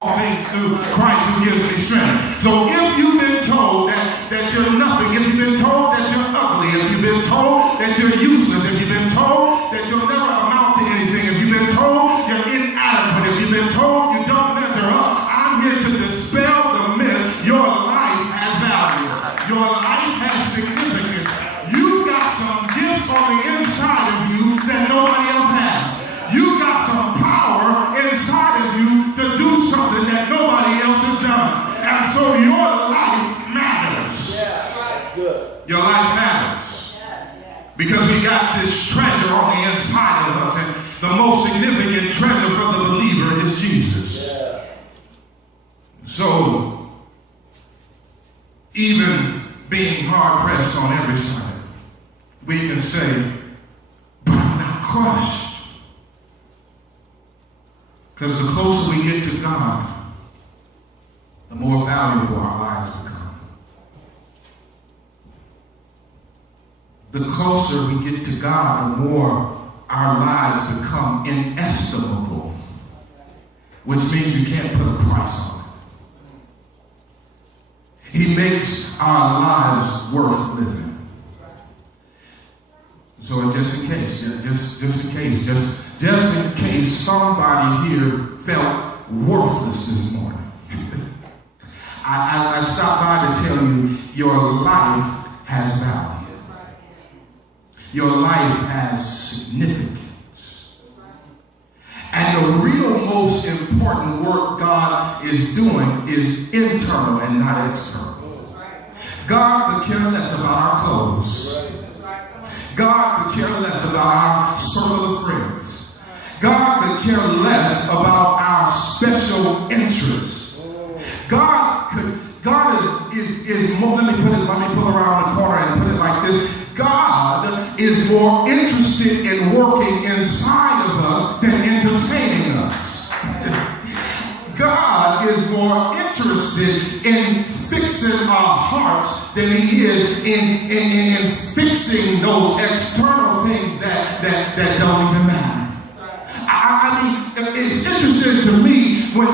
things through Christ who gives me strength. So if you've been told that you're nothing, if you've been told that you're ugly, if you've been told that you're useless, if you've been told that you'll never amount to anything, if you've been told you're inadequate, if you've been told you don't measure up, I'm here to dispel the myth. Your life has value. Your life has significance. You got some gifts on the inside of you that nobody else has. You got some power inside of you to do something that nobody else has done. And so your life matters. Yeah, that's good. Your life matters. Because we got this treasure on the inside of us. And the most significant treasure for the believer is Jesus. Yeah. So, even being hard-pressed on every side, we can say, but I'm not crushed. Because the closer we get to God, the more valuable our lives become. The closer we get to God, the more our lives become inestimable, which means you can't put a price on it. He makes our lives worth living. So just in case somebody here felt worthless this morning, I stopped by to tell you your life has value. Your life has significance. And the real most important work God is doing is internal and not external. God could care less about our clothes. God could care less about our circle of friends. God could care less about our special interests. God is more, let me pull around the corner and put it like this. God is more interested in working inside of us than entertaining us. God is more interested in fixing our hearts than he is in fixing those external things that don't even matter. I mean, it's interesting to me when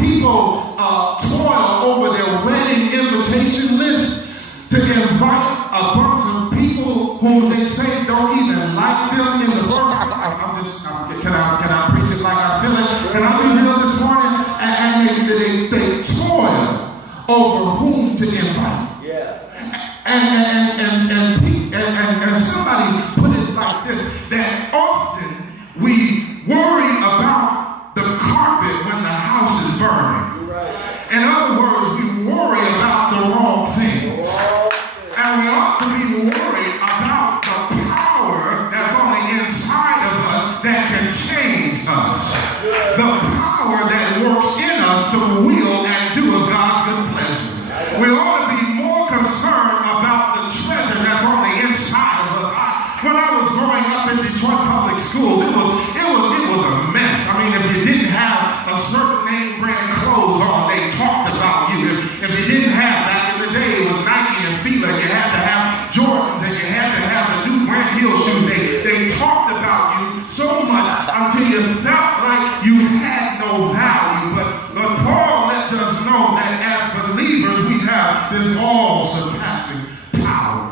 people toil over their wedding invitation list to invite a bunch of people whom they say don't even like them in the first. Can I preach it like I feel it? Can I be real this morning? And they toil over whom to invite. Yeah. And somebody put it like this, that often we worry about the carpet when the house is burning. Right. In other words, we worry about the wrong things. And we ought to be worried about the power that's on the inside of us that can change us. The power that works in us to will and do of God's good pleasure. We ought to be more concerned about the treasure that's on the inside of us. When I was growing up in Detroit public schools, it was a mess. I mean, if you didn't have a certain name brand clothes on, they talked about you. If you didn't have, back in the day, it was Nike and Fila. You had to have Jordans and you had to have the new Grand Hill shoes. They talked about you so much until you felt like you had no value. But Paul lets us know that as believers, we have this all-surpassing power.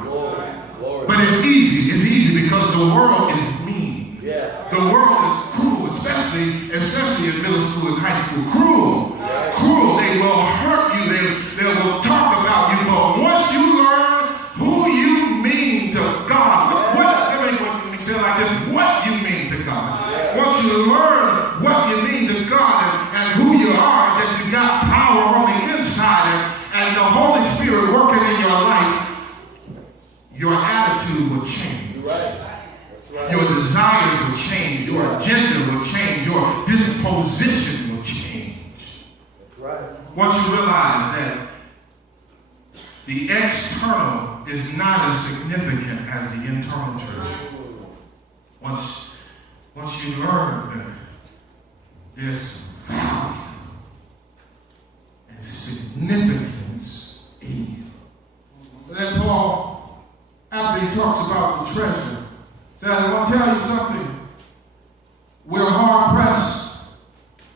But it's easy. It's easy because the world is mean. Yeah. The world is cruel, especially in middle school and high school. Cruel. Cruel. They will hurt you. They will talk about you. But once you learn who you mean to God, let me say it like this, what you mean to God. Once you learn what you mean to God and who you are, that you got power on the inside and the Holy Spirit working in your life, your attitude will change. You're right. That's right. Your desires will change. Your agenda will change. Your disposition will change. That's right. Once you realize that the external is not as significant as the internal treasure. Once you learn that there's value and significance in you. Then Paul, after he talks about the treasure, says, I want to tell you something. We're hard pressed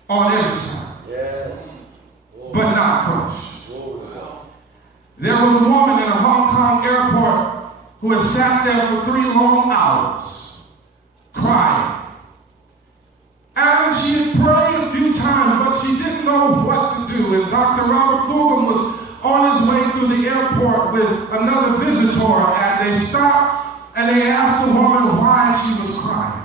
on every side. Yeah. and sat there for 3 long hours, crying. And she had prayed a few times, but she didn't know what to do. And Dr. Robert Fulgham was on his way through the airport with another visitor, and they stopped and they asked the woman why she was crying.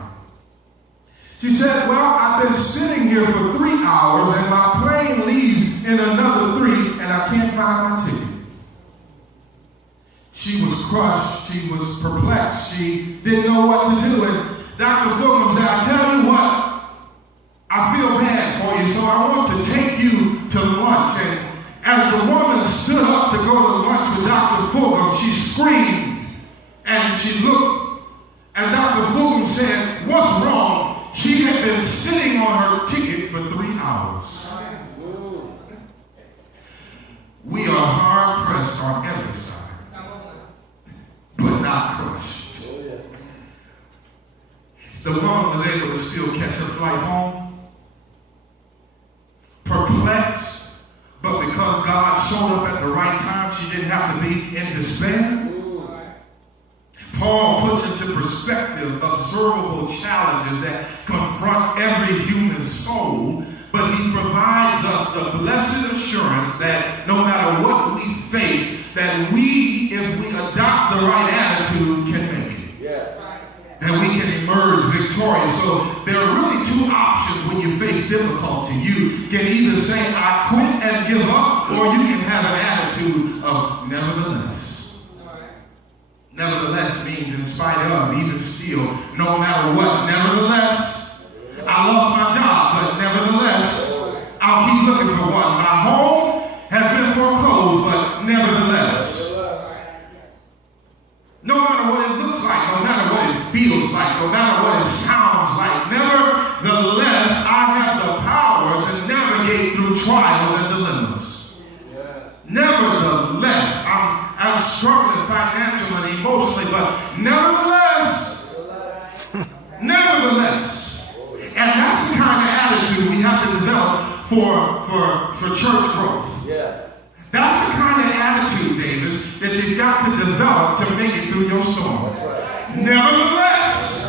She said, well, I've been sitting here for 3 hours and my plane leaves in another 3 and I can't find my ticket. She was crushed. She was perplexed. She didn't know what to do. And Dr. Fulgham said, I tell you what, I feel bad for you, so I want to take you to lunch. And as the woman stood up to go to lunch with Dr. Fulgham, she screamed and she looked. And Dr. Fulgham said, what's wrong? She had been sitting on her ticket for 3 hours. We are hard pressed on every side, but not crushed. The woman was able to still catch her flight home, perplexed, but because God showed up at the right time, she didn't have to be in despair. Paul puts into perspective observable challenges that confront every human soul, but he provides us the blessed assurance that no matter what we face, that we, if we adopt the right attitude, can make it. Yes. That we can emerge victorious. So there are really 2 options when you face difficulty. You can either say, I quit and give up, or you can have an attitude of nevertheless. Nevertheless means in spite of, even still, no matter what. Nevertheless, I lost my job, but nevertheless, I'll keep looking for one. My home has been foreclosed, but nevertheless. No matter what it looks like, no matter what it feels like, no matter what it sounds like, nevertheless, I have the power to navigate through trials and dilemmas. Yes. Nevertheless, I'm struggling financially and emotionally, but nevertheless, and that's the kind of attitude we have to develop for church growth. Yeah. That's the kind of attitude, Davis, that you've got to develop to make it through your storm. Nevertheless,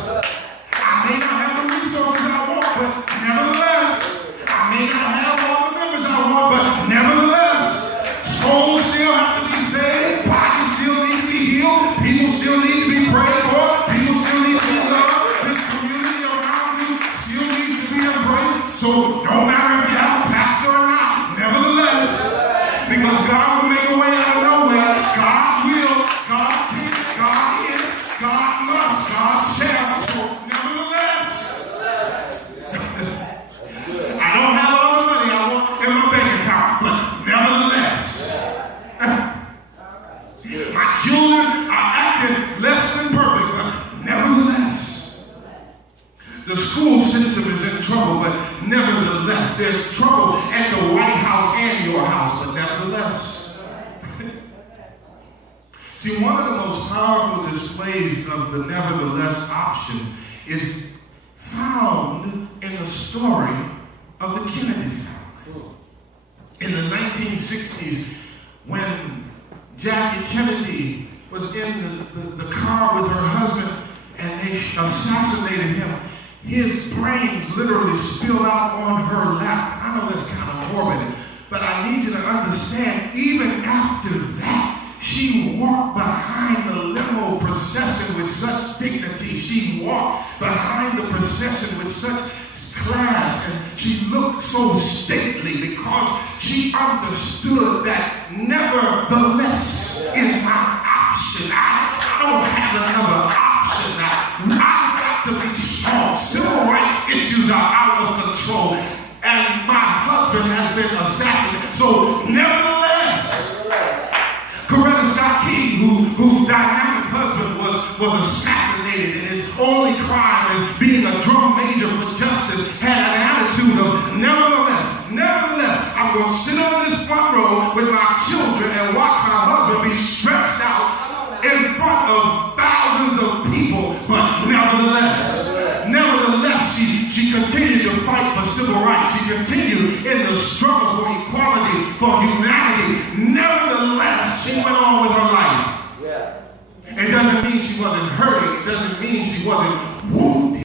I may not have the resources I want, but nevertheless, I may not have all the members I want, but nevertheless, souls still have to be saved, bodies still need to be healed, people still need to be prayed for, people still need to be loved, this community around you still needs to be embraced. So no matter if you have a pastor or not, nevertheless, because God will make a way out of nowhere, God will, God can, God is, God must, God shall. So nevertheless, I don't have all the money I want in my bank account, but nevertheless, my children are acting less than perfect, but nevertheless, the school system is in trouble, but nevertheless, there's trouble at the White House and your house, but nevertheless. See, one of the most powerful displays of the nevertheless option is found in the story of the Kennedy family. In the 1960s, when Jackie Kennedy was in the car with her husband and they assassinated him, his brains literally spilled out on her lap. I know that's kind of morbid, but I need you to understand, even after that, she walked behind the limo procession with such dignity. She walked behind the procession with such class, and she looked so stately because she understood that nevertheless is my option. I don't have another option now. I've got to be strong. Civil rights issues are out of control, and my husband has been assassinated. So nevertheless, Coretta Scott King, whose dynamic husband was assassinated, and his only crime as being a drum major for justice, had an attitude of nevertheless, I'm going to sit on this front row with my children and watch my husband be stretched out in front of thousands of people, but nevertheless, she continued to fight for civil rights. She continued in the struggle for equality, for humanity. Nevertheless, she went on with her life. Yeah. It doesn't mean she wasn't hurting. It doesn't mean she wasn't